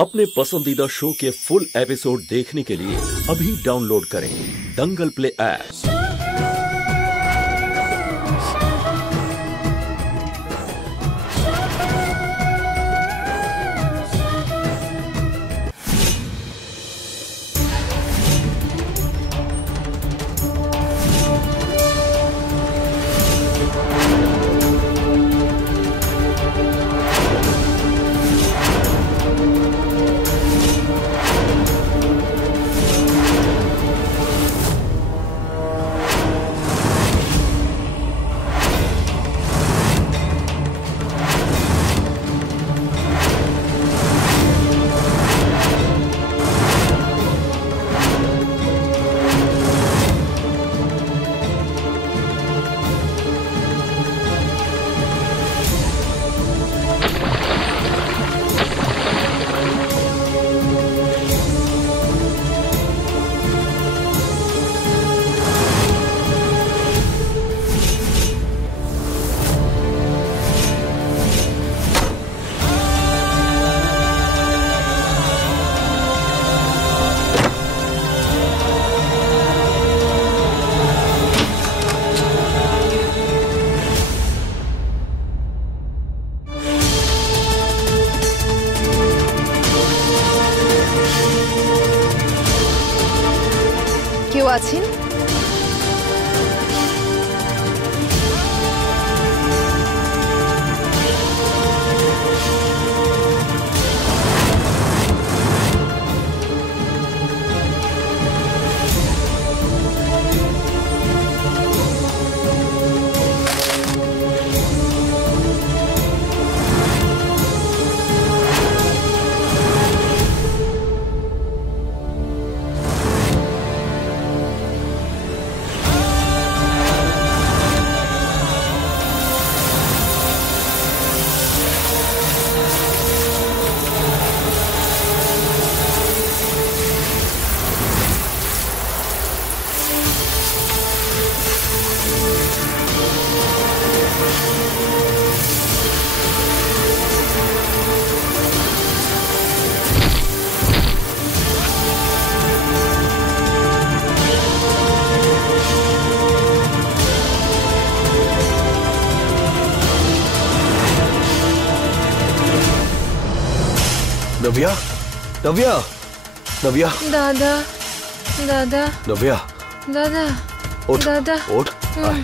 अपने पसंदीदा शो के फुल एपिसोड देखने के लिए अभी डाउनलोड करें दंगल प्ले ऐप। কেউ আছেন? नव्या, नव्या, नव्या, दादा, दादा, नव्या, दादा, उठ, दादा, उठ, आए,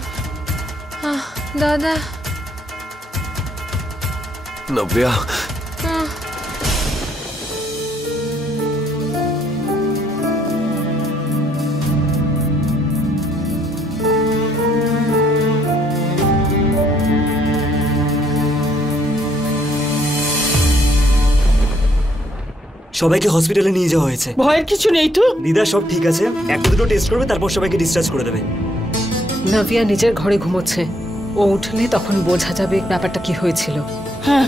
दादा, नव्या, সবাইকে হসপিটালে নিয়ে যাওয়া হয়েছে। ভয়ের কিছু নেই তো? দিদা সব ঠিক আছে, একটা দুটো টেস্ট করবে, তারপর সবাইকে ডিসচার্জ করে দেবে। নাভিয়া নিজের ঘরে ঘুমোচ্ছে, ও উঠলে তখন বোঝা যাবে ব্যাপারটা কি হয়েছিল। হ্যাঁ,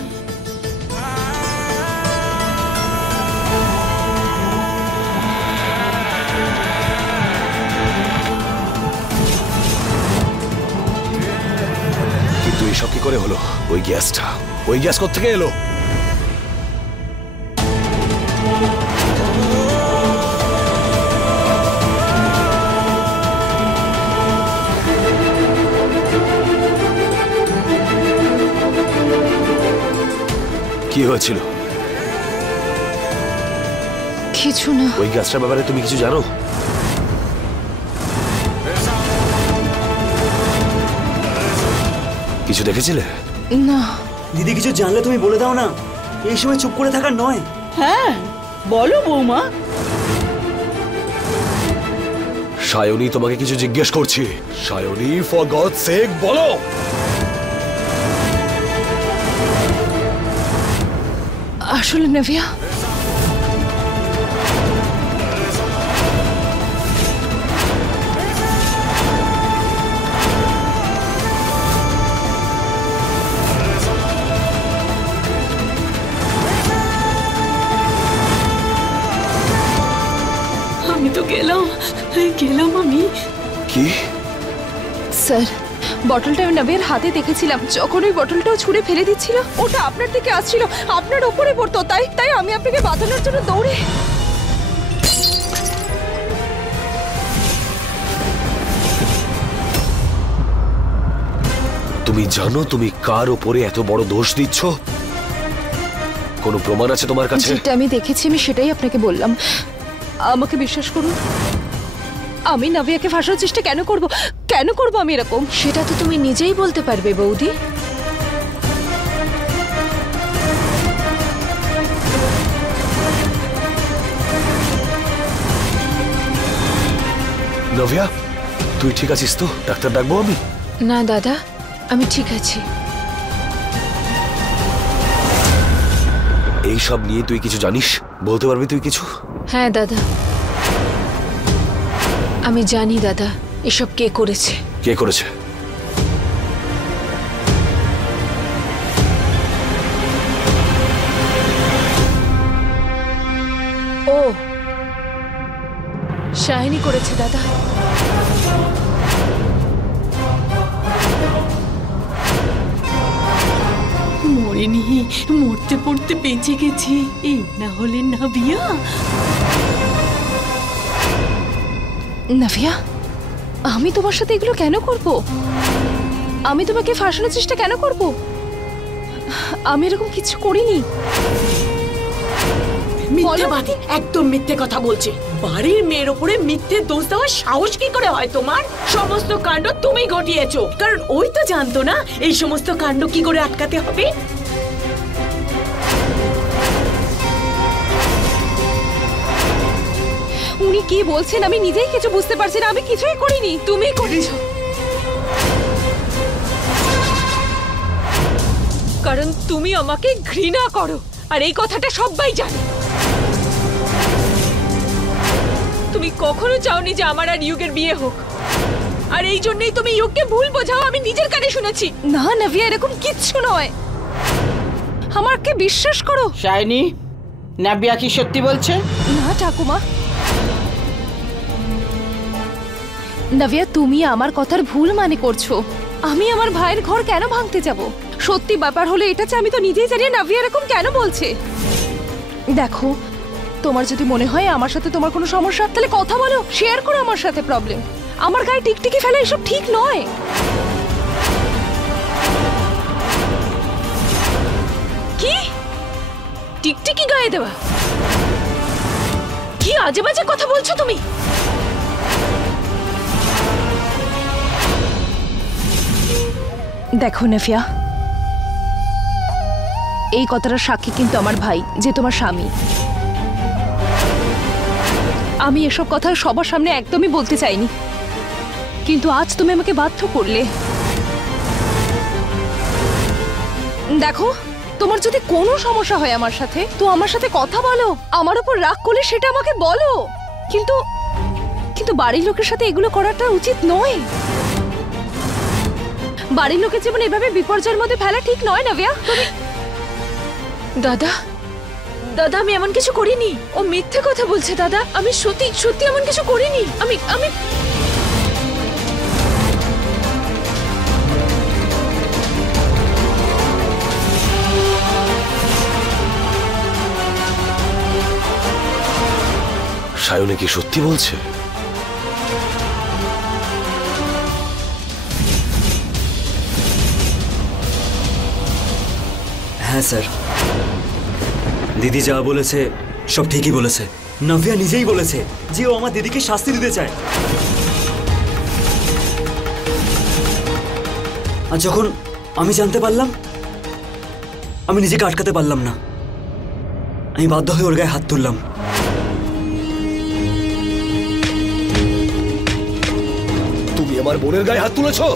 কিন্তু এসব কি করে হলো? ওই গ্যাস কোত্থেকে এলো? কি হয়েছিল? কিছু না। ওই গ্যাসটার ব্যাপারে তুমি কিছু জানো? কিছু দেখেছিলে? না। দিদি কিছু জানলে তুমি বলে দাও না, এই সময় চুপ করে থাকার নয়। হ্যাঁ বলো বৌমা। সায়নী তোমাকে কিছু জিজ্ঞেস করছি। সায়নী, ফর গড সেক বলো। আসলে নাভিয়া, আমি তো গেলাম আমি। কি? স্যার বটলটা আমি নাভিয়ার হাতে দেখেছিলাম, যখন ওই বটলটাও ছুঁড়ে ফেলে দিচ্ছিল ওটা আপনার দিকে আসছিল, আপনার ওপরে পড়তো, তাই তাই আমি আপনাকে বাঁচানোর জন্য দৌড়ে। তুমি জানো তুমি কার উপরে এত বড় দোষ দিচ্ছ? কোনো প্রমাণ আছে তোমার কাছে? যেটা আমি দেখেছি আমি সেটাই আপনাকে বললাম। আমাকে বিশ্বাস করুন, আমি নাভিয়াকে ফাঁসানোর চেষ্টা কেন করব আমি এরকম? সেটা তো তুমি নিজেই বলতে পারবে বৌদি। নভিয়া, তুই ঠিক আছিস তো? ডাক্তার ডাকবো আমি? না দাদা, আমি ঠিক আছি। এই সব নিয়ে তুই কিছু জানিস? বলতে পারবি তুই কিছু? হ্যাঁ দাদা, আমি জানি দাদা এসব কে করেছে। কে করেছে? ও শাহিনী করেছে দাদা। মরিনি, মরতে পড়তে বেঁচে গেছি। এই না হলে নাভিয়া। নাভিয়া, আমি তোমার সাথে এগুলো কেন করব? আমি তোমাকে ফাঁসানোর চেষ্টা কেন করব? আমি এরকম কিছু করিনি। মিথ্যেবাদী, একদম মিথ্যে কথা বলছে। বাড়ির মেয়ের ওপরে মিথ্যে দোষ দেওয়ার সাহস কি করে হয় তোমার? সমস্ত কাণ্ড তুমি ঘটিয়েছো, কারণ ওই তো জানতো না এই সমস্ত কাণ্ড কি করে আটকাতে হবে। উনি কি বলছেন আমি নিজেই কিছু বুঝতে পারছি না। আমি কিছুই করিনি, তুমি করেছো। কারণ তুমি আমাকে ঘৃণা করো, আর এই কথাটা সবাই জানে। তুমি কখনো চাওনি যে আমার আর ইউকের বিয়ে হোক, আর এই জন্যই তুমি ইউককে ভুল বোঝাও। আমি নিজের কানে শুনেছি। না নাভিয়া, এরকম কিচ্ছু নয়, আমাকে বিশ্বাস করো। শাইনি, নাভিয়া কি সত্যি বলছে? না ঠাকুমা, নাভিয়া তুমি আমার কথার ভুল মানে করছো। আমি আমার ভাইয়ের ঘর কেন ভাঙতে যাব? সত্যি ব্যাপার হলো এটা যে আমি তো নিজেই জানি নাভিয়া এরকম কেন বলছে। দেখো, তোমার যদি মনে হয় আমার সাথে তোমার কোনো সমস্যা, তাহলে কথা বলো, শেয়ার করো আমার সাথে প্রবলেম। আমার গায়ে টিকটিকি ফেলা এসব ঠিক নয়। কি টিকটিকি গায়ে দেওয়া? কি আজে বাজে কথা বলছো তুমি? দেখো নাভিয়া, এই কথাটার সাক্ষী কিন্তু আমার ভাই, যে তোমার স্বামী। আমি এসব কথা সবার সামনে একদমই বলতে চাইনি, কিন্তু আজ তুমি আমাকে বাধ্য করলে। দেখো, তোমার যদি কোনো সমস্যা হয় আমার সাথে, তো আমার সাথে কথা বলো। আমার উপর রাগ করলে সেটা আমাকে বলো, কিন্তু কিন্তু বাড়ির লোকের সাথে এগুলো করাটা উচিত নয়। বাড়ির লোকের জীবন এভাবে বিপর্যয়ের মধ্যে ফেলা ঠিক নয় নাভিয়া। দাদা, দাদা আমি এমন কিছু করিনি। ও মিথ্যে কথা বলছে দাদা। আমি সত্যি সত্যি এমন কিছু করিনি। আমি আমি সায়নী কি সত্যি বলছে? হ্যাঁ স্যার, দিদি যা বলেছে সব ঠিকই বলেছে। নাভিয়া নিজেই বলেছে যে ও আমার দিদিকে শাস্তি দিতে চায়। আর যখন আমি জানতে পারলাম, আমি নিজেকে আটকাতে পারলাম না। আমি বাধ্য হয়ে ওর গায়ে হাত তুললাম। তুমি আমার বোনের গায়ে হাত তুলেছো?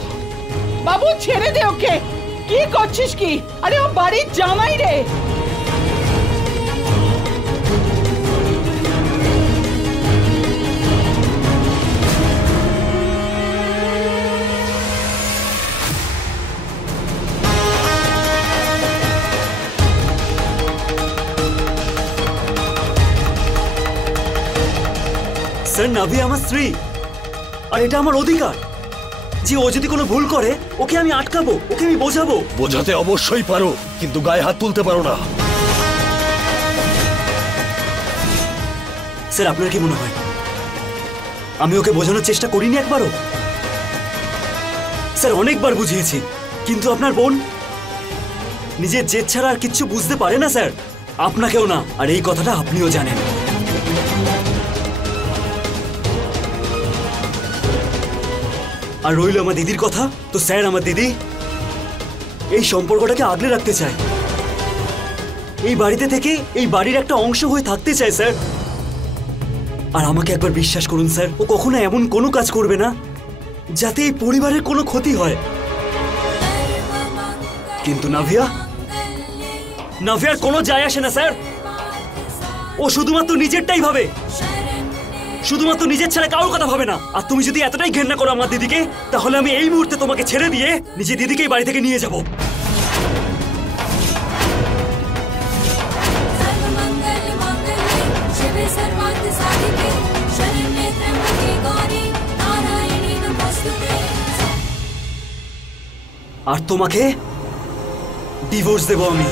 বাবু ছেড়ে দে ওকে। কি করছিস কি? আরে ও বাড়ির জামাই রে। স্যার, নাভিয়া আমার স্ত্রী, আর এটা আমার অধিকার। যে ও যদি কোনো ভুল করে ওকে আমি আটকাবো, ওকে আমি বোঝাবো। বোঝাতে অবশ্যই পারো, কিন্তু গায়ে হাত তুলতে পারো না। স্যার আপনার কি মনে হয় আমি ওকে বোঝানোর চেষ্টা করিনি একবারও? স্যার অনেকবার বুঝিয়েছি, কিন্তু আপনার বোন নিজের জেদ ছাড়া আর কিচ্ছু বুঝতে পারে না স্যার, আপনাকেও না, আর এই কথাটা আপনিও জানেন। আর রইল আমার দিদির কথা, তো স্যার আমার দিদি এই সম্পর্কটাকে আগলে রাখতে চায়, এই বাড়িতে থেকে এই বাড়ির একটা অংশ হয়ে থাকতে চায় স্যার। আর আমাকে একবার বিশ্বাস করুন স্যার, ও কখনো এমন কোনো কাজ করবে না যাতে এই পরিবারের কোনো ক্ষতি হয়। কিন্তু নাভিয়ার কোনো যায় আসে না স্যার, ও শুধুমাত্র নিজেরটাই ভাবে, শুধুমাত্র নিজের ছাড়া কারোর কথা ভাবে না। আর তুমি যদি এতটাই ঘৃণা করো আমার দিদিকে, তাহলে আমি এই মুহূর্তে তোমাকে ছেড়ে দিয়ে নিজের দিদিকে এই বাড়ি থেকে নিয়ে যাব। আর তোমাকে ডিভোর্স দেব আমি।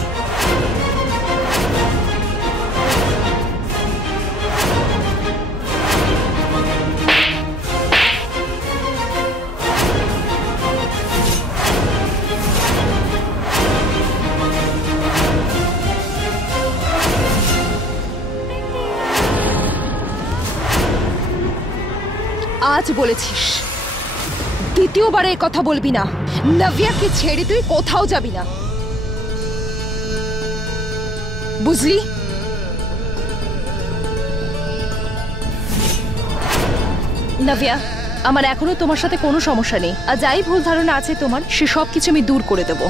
আজ বলেছিস, দ্বিতীয়বার এই কথা বলবি না। নাভিয়াকে ছেড়ে তুই কোথাও যাবি না, বুঝলি? নাভিয়া, আমার এখনো তোমার সাথে কোনো সমস্যা নেই, আর যাই ভুল ধারণা আছে তোমার সে সব কিছু আমি দূর করে দেব।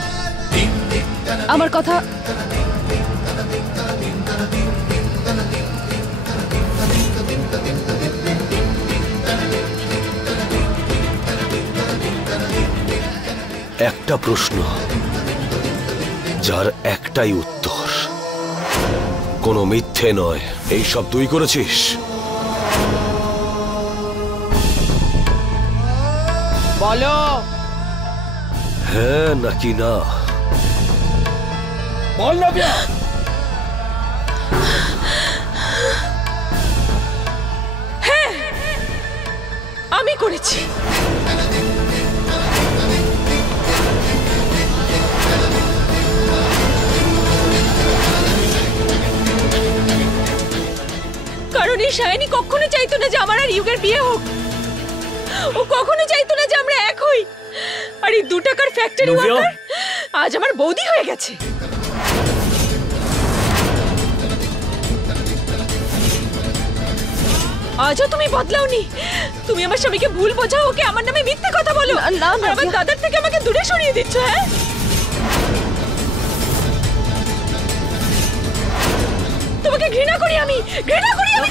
আমার কথা একটা প্রশ্ন, যার একটাই উত্তর, কোনো মিথ্যে নয়। এই সব তুই করেছিস? বলো হ্যাঁ নাকি না? বল নাভিয়া। হ্যাঁ, আমি করেছি। কারণ এই শায়নি কখনো চাইতো না যে আমার আর ইউগের বিয়ে হোক, ও কখনো চাইতো না যে আমরা এক হই। আর এই 2 টাকার ফ্যাক্টরি ওয়ার্কার আজ আমার বৌদি হয়ে গেছে। আজও তুমি বদলাওনি, তুমি আমার স্বামীকে ভুল বোঝাও, ওকে আমার নামে মিথ্যে কথা বলো, না আমার দাদার থেকে আমাকে দূরে সরিয়ে দিচ্ছ। হ্যাঁ, তোমাকে ঘৃণা করি আমি, ঘৃণা করি আমি।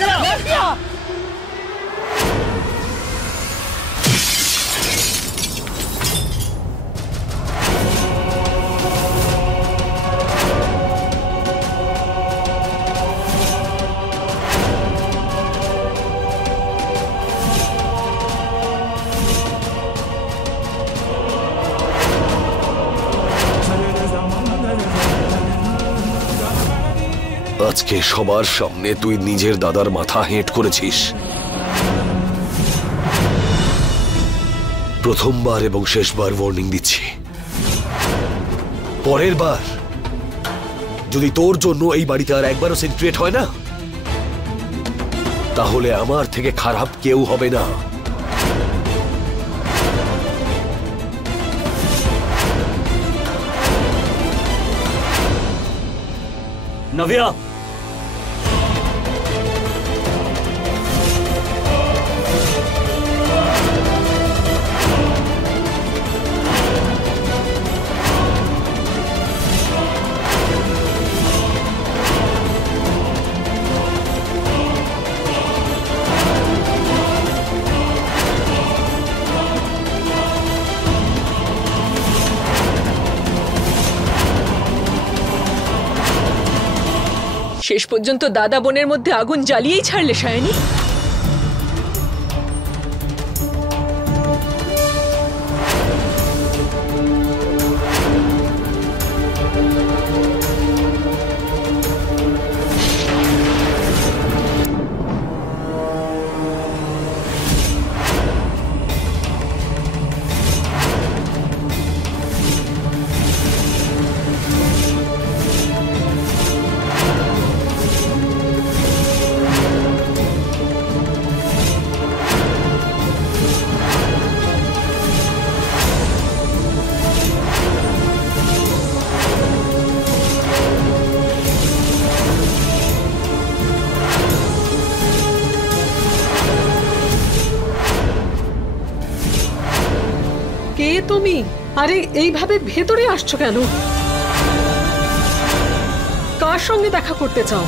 আজকে সবার সামনে তুই নিজের দাদার মাথা হেঁট করেছিস। প্রথমবার এবং শেষবার ওয়ার্নিং দিচ্ছি, পরের বার যদি তোর জন্য এই বাড়িতে আর একবারও সিন ক্রিয়েট হয় না, তাহলে আমার থেকে খারাপ কেউ হবে না। নাভিয়া, শেষ পর্যন্ত দাদা বোনের মধ্যে আগুন জ্বালিয়েই ছাড়লে শায়নি। তুমি? আরে এইভাবে ভেতরে আসছো কেন? কার সঙ্গে দেখা করতে চাও?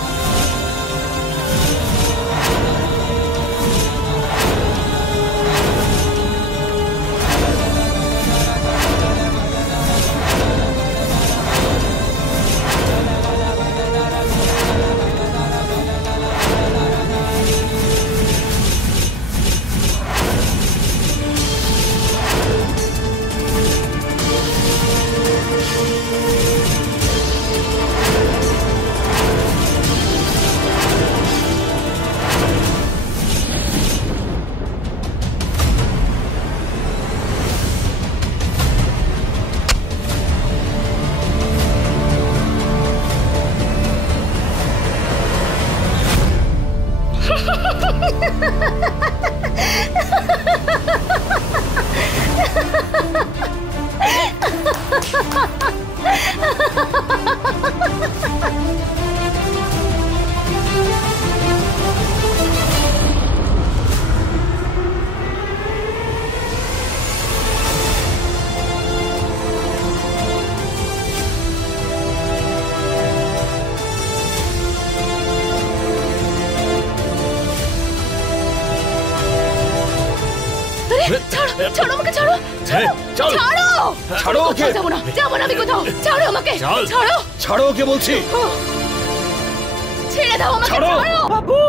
ছাড়ো আমাকে, ছাড়ো ছাড়ো ছাড়ো ওকে। যাবো না আমি কোথাও। ছাড়ো আমাকে, ছাড়ো ছাড়ো ওকে বলছি। ছেড়ে দাও আমাকে, ছাড়ো। ছাড়ো। বাবু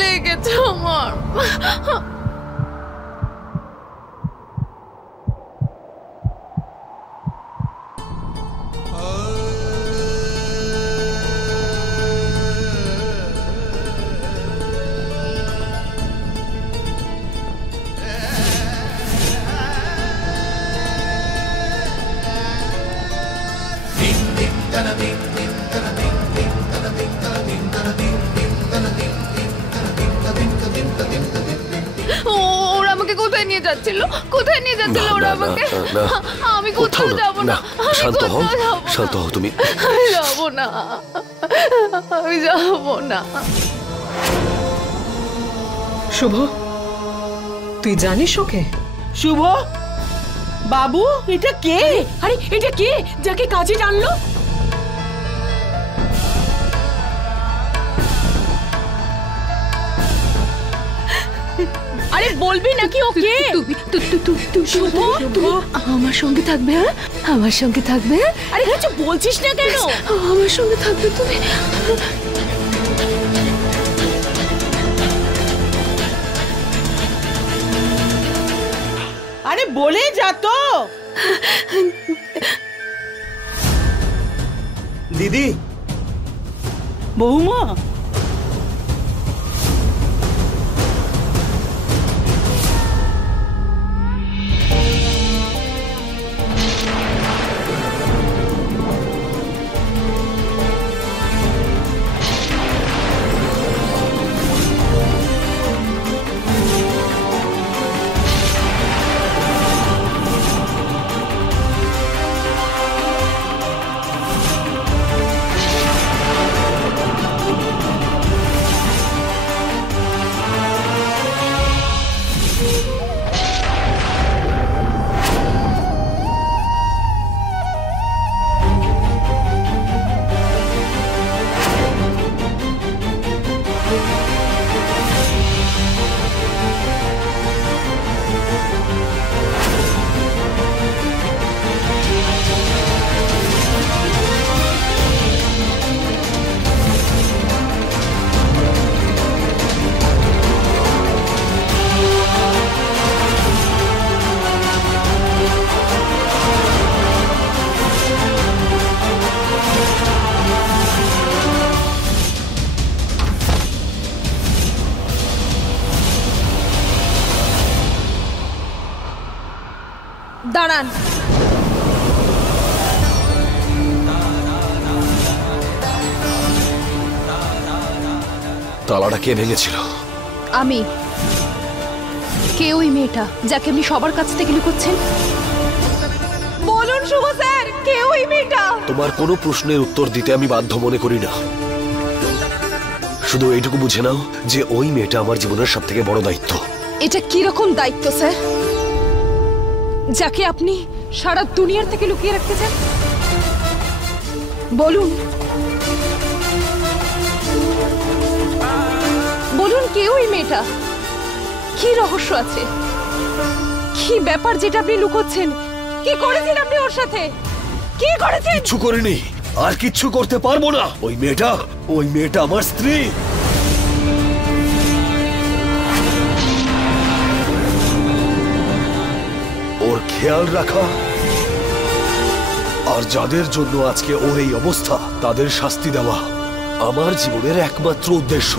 লেগেছে আমার। ওরা আমাকে কোথায় নিয়ে যাচ্ছিল? কোথায় নিয়ে যাচ্ছিল ওরা আমাকে? আমি কোথাও যাব না। শান্ত হও, শান্ত হও তুমি। আমি যাব না, আমি যাব না। শুভ, তুই জানিস ওকে? শুভ বাবু, এটা কে? আরে এটা কে যাকে কাজে টানলো? আরে বলবি নাকি ও কে? তুমি শুভ, তুমি আমার সঙ্গে থাকবে? হ্যাঁ, আমার সঙ্গে থাকবে? আরে কিছু বলছিস না কেন? আমার সঙ্গে থাকবে তুমি? আরে বলে যা তো। দিদি, বৌমা, দাঁড়ান। তালাটা কে ভেঙেছিল? আমি। কে ওই মেয়েটা যাকে আপনি সবার কাছ থেকে লুকোচ্ছেন? বলুন শুভ স্যার, কে ওই মেয়েটা? তোমার কোনো প্রশ্নের উত্তর দিতে আমি বাধ্য মনে করি না। শুধু এইটুকু বুঝে নাও যে ওই মেয়েটা আমার জীবনের সবথেকে বড় দায়িত্ব। এটা কি রকম দায়িত্ব স্যার? যাকে আপনি সারা দুনিয়ার থেকে লুকিয়ে রাখতে চান? বলুন, বলুন কে ওই মেয়েটা? কি রহস্য আছে? কি ব্যাপার যেটা আপনি লুকোচ্ছেন? কি করেছেন আপনি ওর সাথে? কি করেছেন? কিচ্ছু করিনি, আর কিচ্ছু করতে পারবো না। ওই মেয়েটা আমার স্ত্রী। ওর খেয়াল রাখা আর যাদের জন্য আজকে ওর এই অবস্থা তাদের শাস্তি দেওয়া আমার জীবনের একমাত্র উদ্দেশ্য।